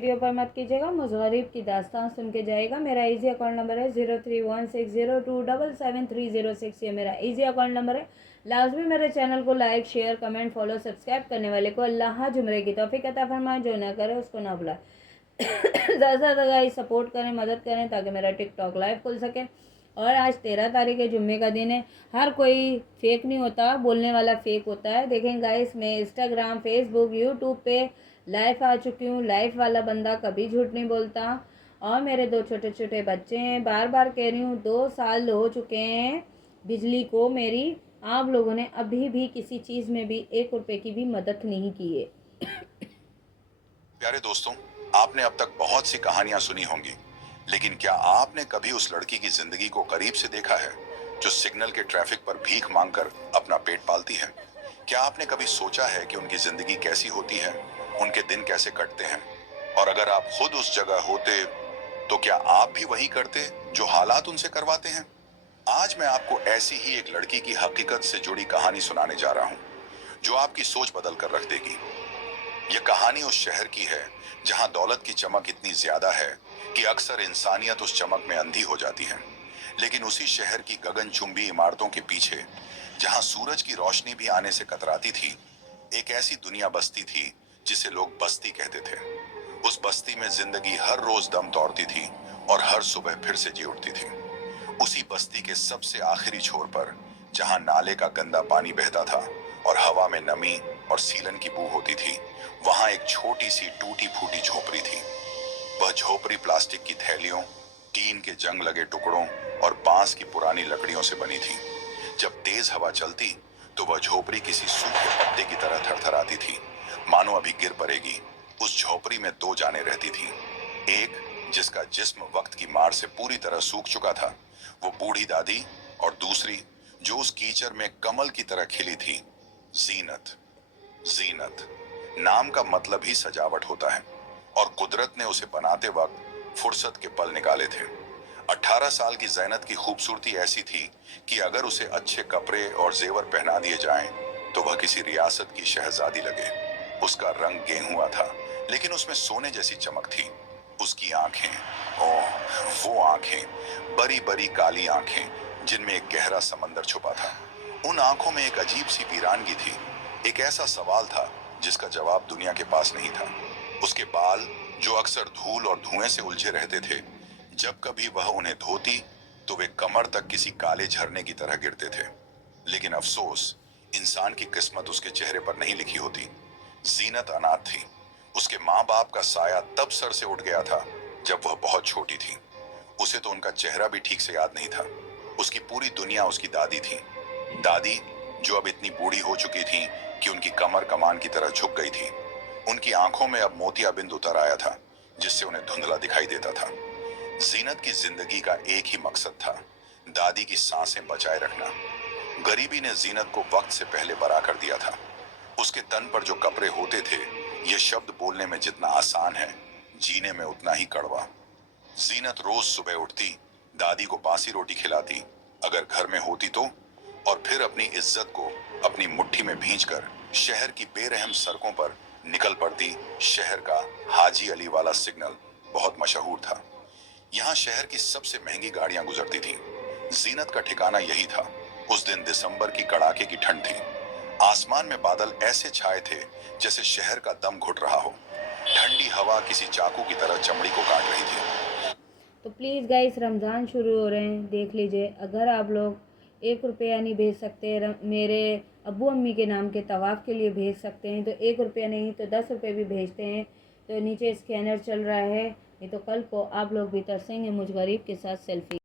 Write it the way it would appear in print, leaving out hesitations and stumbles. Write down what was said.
Video पर मत कीजिएगा, मुझ गरीब की दास्तान सुन के जाइएगा। मेरा ईजी अकाउंट नंबर है 031602773006। ये मेरा ईजी अकाउंट नंबर है। लाजमी मेरे चैनल को like, share, comment, follow, subscribe करने वाले को अल्लाह जुमरे की तौफीक अता फरमाए, जो ना करे उसको ना बुलाए। ज़्यादा से ज़्यादा सपोर्ट करें, मदद करें ताकि मेरा टिकटॉक लाइव खुल सके। और आज 13 तारीख है, जुम्मे का दिन है। हर कोई फेक नहीं होता, बोलने वाला फेक होता है। देखें गाइस, मैं इंस्टाग्राम, फेसबुक, यूट्यूब पे लाइव आ चुकी हूँ। लाइव वाला बंदा कभी झूठ नहीं बोलता। और मेरे 2 छोटे छोटे बच्चे हैं। बार बार कह रही हूँ, 2 साल हो चुके हैं बिजली को मेरी। आप लोगों ने अभी भी किसी चीज़ में भी 1 रुपए की भी मदद नहीं की है। प्यारे दोस्तों, आपने अब तक बहुत सी कहानियां सुनी होंगी, लेकिन क्या आपने कभी उस लड़की की जिंदगी को करीब से देखा है जो सिग्नल के ट्रैफिक पर भीख मांगकर अपना पेट पालती है? क्या आपने कभी सोचा है कि उनकी जिंदगी कैसी होती है, उनके दिन कैसे कटते हैं? और अगर आप खुद उस जगह होते तो क्या आप भी वही करते जो हालात उनसे करवाते हैं? आज मैं आपको ऐसी ही एक लड़की की हकीकत से जुड़ी कहानी सुनाने जा रहा हूं, जो आपकी सोच बदल कर रख देगी। ये कहानी उस शहर की है जहां दौलत की चमक इतनी ज्यादा है कि अक्सर इंसानियत उस चमक में अंधी हो जाती है। लेकिन उसी शहर की गगनचुंबी इमारतों के पीछे, जहां सूरज की रोशनी भी आने से कतराती थी, एक ऐसी दुनिया बसती थी जिसे लोग बस्ती कहते थे। उस बस्ती में जिंदगी हर रोज दम तोड़ती थी और हर सुबह फिर से जी उठती थी। उसी बस्ती के सबसे आखिरी छोर पर, जहां नाले का गंदा पानी बहता था और हवा में नमी और सीलन की बू होती थी, वहां एक छोटी सी टूटी फूटी झोपड़ी थी। वह झोपड़ी प्लास्टिक की थैलियों, टीन के जंग लगे टुकड़ों और बांस की पुरानी लकड़ियों से बनी थी। जब तेज हवा चलती तो वह झोपड़ी किसी सूखे पत्ते की तरह थरथराती थी, मानो अभी गिर पड़ेगी। उस झोपड़ी में 2 जानें रहती थीं। एक, जिसका जिस्म वक्त की मार से पूरी तरह सूख चुका था, वो बूढ़ी दादी। और दूसरी, जो उस कीचड़ में कमल की तरह खिली थी, जीनत। जीनत नाम का मतलब ही सजावट होता है, और कुदरत ने उसे बनाते वक्त फुर्सत के पल निकाले थे। 18 साल की जैनत की खूबसूरती ऐसी थी कि अगर उसे अच्छे कपड़े और जेवर पहना दिए जाएं, तो वह किसी रियासत की शहजादी लगे। उसका रंग गेहुआ था, लेकिन उसमें सोने जैसी चमक थी। उसकी आंखें, ओह, वो आंखें, बड़ी बड़ी काली आंखें जिनमें एक गहरा समंदर छुपा था। उन आंखों में एक अजीब सी वीरानगी थी, एक ऐसा सवाल था जिसका जवाब दुनिया के पास नहीं था। उसके बाल, जो अक्सर धूल और धुएं से उलझे रहते थे, जब कभी वह उन्हें धोती तो वे कमर तक किसी काले झरने की तरह गिरते थे। लेकिन अफसोस, इंसान की किस्मत उसके चेहरे पर नहीं लिखी होती। जीनत अनाथ थी। उसके माँ बाप का साया तब सर से उठ गया था जब वह बहुत छोटी थी। उसे तो उनका चेहरा भी ठीक से याद नहीं था। उसकी पूरी दुनिया उसकी दादी थी। दादी, जो अब इतनी बूढ़ी हो चुकी थी कि उनकी कमर कमान की तरह झुक गई थी। उनकी आंखों में अब मोतियाबिंद उतर आया था, जिससे उन्हें धुंधला दिखाई देता था। जीनत की जिंदगी का एक ही मकसद था, दादी की सांसें बचाए रखना। गरीबी ने जीनत को वक्त से पहले बरा कर दिया था। उसके तन पर जो कपड़े होते थे, ये शब्द बोलने में जितना आसान है, जीने में उतना ही कड़वा। जीनत रोज सुबह उठती, दादी को बासी रोटी खिलाती, अगर घर में होती तो, और फिर अपनी इज्जत को अपनी मुट्ठी में भींचकर शहर की बेरहम सड़कों पर निकल पड़ती। शहर का हाजी अली वाला सिग्नल बहुत मशहूर था। यहाँ शहर की सबसे महंगी गाड़ियां गुजरती थीं। जीनत का ठिकाना यही था। उस दिन दिसंबर की कड़ाके की ठंड थी। आसमान में बादल ऐसे छाए थे जैसे शहर का दम घुट रहा हो। ठंडी हवा किसी चाकू की तरह चमड़ी को काट रही थी। तो प्लीज़ गाइस, रमज़ान शुरू हो रहे हैं, देख लीजिए। अगर आप लोग 1 रुपया नहीं भेज सकते, मेरे अब्बू अम्मी के नाम के तवाफ़ के लिए भेज सकते हैं, तो 1 रुपया नहीं तो 10 रुपये भी भेजते हैं। तो नीचे स्कैनर चल रहा है, नहीं तो कल को आप लोग भी तरसेंगे मुझ गरीब के साथ सेल्फी।